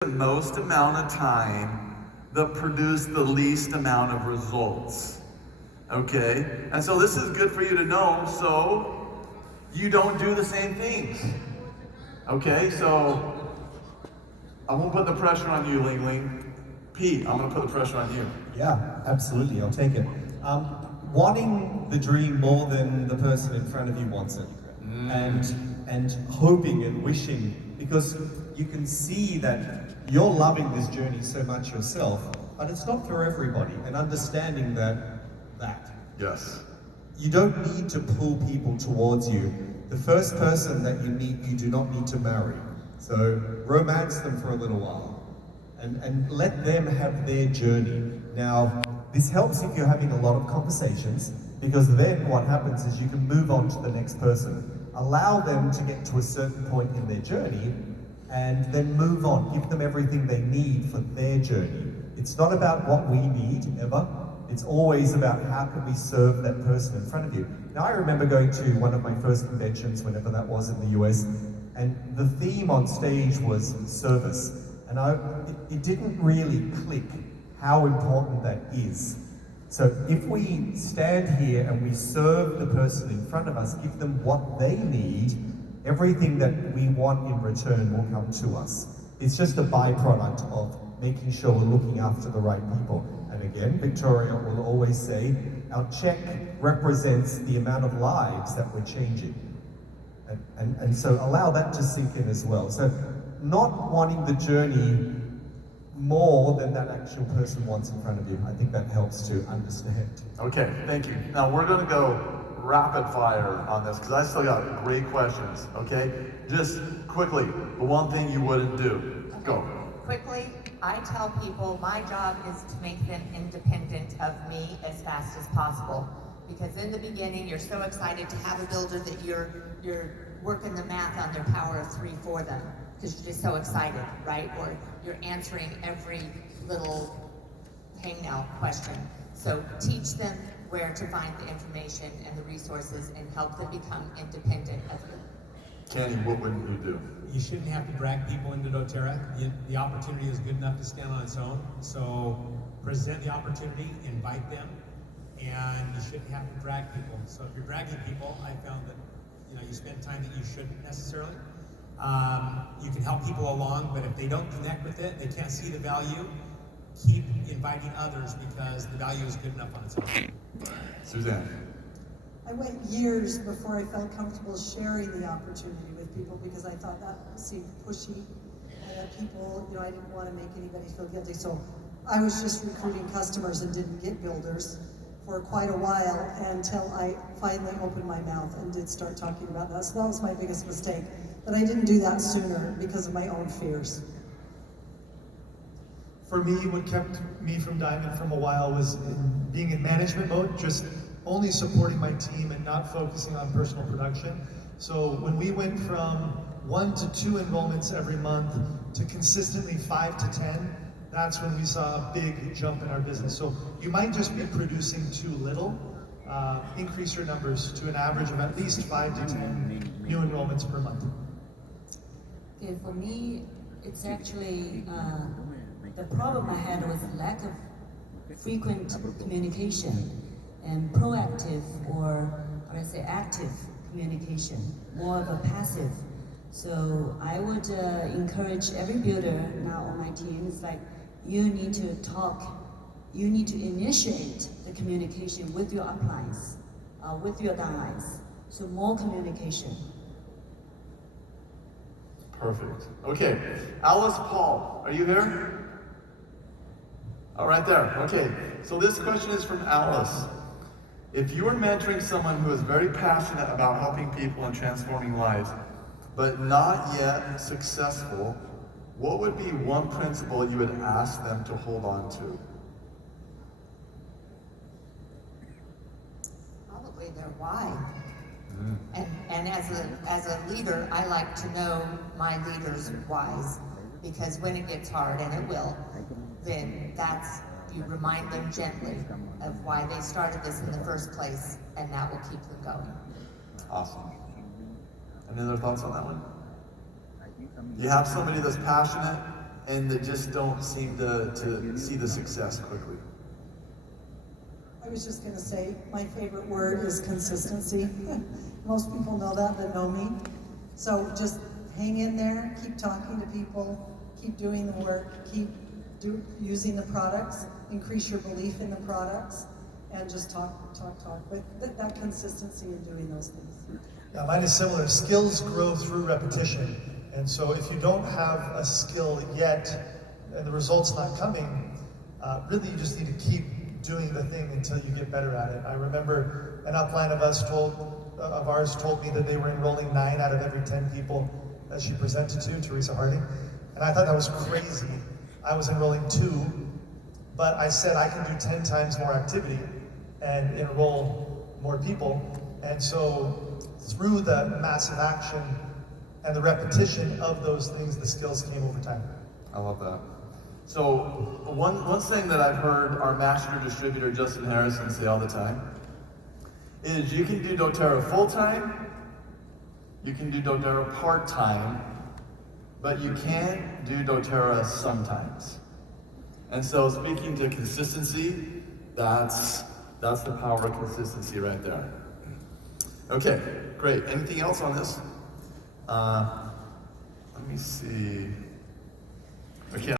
the most amount of time that produce the least amount of results. Okay? And so this is good for you to know so you don't do the same things. Okay? So I won't put the pressure on you, Ling Ling. Pete, I'm gonna put the pressure on you. Yeah, absolutely, I'll take it. Wanting the dream more than the person in front of you wants it. And hoping and wishing, because you can see that you're loving this journey so much yourself, but it's not for everybody, and understanding that Yes. you don't need to pull people towards you. The first person that you meet, you do not need to marry. So romance them for a little while and let them have their journey. Now, this helps if you're having a lot of conversations, because then what happens is you can move on to the next person. Allow them to get to a certain point in their journey and then move on. Give them everything they need for their journey. It's not about what we need, ever. It's always about how can we serve that person in front of you. Now, I remember going to one of my first conventions, whenever that was in the US, and the theme on stage was service. And it didn't really click how important that is. So if we stand here and we serve the person in front of us, give them what they need, everything that we want in return will come to us. It's just a byproduct of making sure we're looking after the right people. And again, Victoria will always say, our check represents the amount of lives that we're changing. And so allow that to sink in as well. So not wanting the journey more than that actual person wants in front of you. I think that helps to understand. Okay, thank you. Now we're gonna go rapid fire on this because I still got great questions, okay? Just quickly, the one thing you wouldn't do. Okay. Go. Quickly, I tell people my job is to make them independent of me as fast as possible. Because in the beginning, you're so excited to have a builder that you're working the math on their power of 3 for them. Because you're just so excited, right? Or you're answering every little hang now question. So teach them where to find the information and the resources and help them become independent of you. Kenny, what wouldn't you do? You shouldn't have to drag people into doTERRA. The opportunity is good enough to stand on its own. So present the opportunity, invite them, and you shouldn't have to drag people. So if you're dragging people, I found that you spend time that you shouldn't necessarily. You can help people along, but if they don't connect with it, they can't see the value, keep inviting others because the value is good enough on its own. Suzanne. I went years before I felt comfortable sharing the opportunity with people because I thought that seemed pushy and that people, I didn't want to make anybody feel guilty. So I was just recruiting customers and didn't get builders for quite a while until I finally opened my mouth and did start talking about that. So that was my biggest mistake. But I didn't do that sooner because of my own fears. For me, what kept me from Diamond from a while was being in management mode, just only supporting my team and not focusing on personal production. So when we went from 1 to 2 enrollments every month to consistently 5 to 10, that's when we saw a big jump in our business. So you might just be producing too little. Increase your numbers to an average of at least 5 to 10 new enrollments per month. Okay, for me, it's actually the problem I had was lack of frequent communication and proactive or what I say active communication, more of a passive. So I would encourage every builder now on my team, it's like you need to talk, you need to initiate the communication with your uplines, with your downlines. So more communication. Perfect. Okay, Alice Paul, are you here? Oh, right there. Okay, so this question is from Alice. If you were mentoring someone who is very passionate about helping people and transforming lives, but not yet successful, what would be one principle you would ask them to hold on to? Probably their why. And as a leader, I like to know my leaders' whys, because when it gets hard, and it will, then you remind them gently of why they started this in the first place, and that will keep them going. Awesome. Any other thoughts on that one? You have somebody that's passionate and that just don't seem to see the success quickly? I was just gonna say, my favorite word is consistency. Most people know that know me. So just hang in there, keep talking to people, keep doing the work, keep using the products, increase your belief in the products, and just talk. But that consistency in doing those things. Yeah, mine is similar. Skills grow through repetition. And so if you don't have a skill yet, and the result's not coming, really you just need to keep doing the thing until you get better at it. I remember an upline of ours told me that they were enrolling 9 out of every 10 people that she presented to, Teresa Harding. And I thought that was crazy. I was enrolling 2, but I said I can do 10 times more activity and enroll more people. And so through the massive action and the repetition of those things, the skills came over time. I love that. So one thing that I've heard our master distributor, Justin Harrison, say all the time is you can do doTERRA full-time, you can do doTERRA part-time, but you can't do doTERRA sometimes. And so speaking to consistency, that's the power of consistency right there. Okay, great. Anything else on this? Let me see. Okay.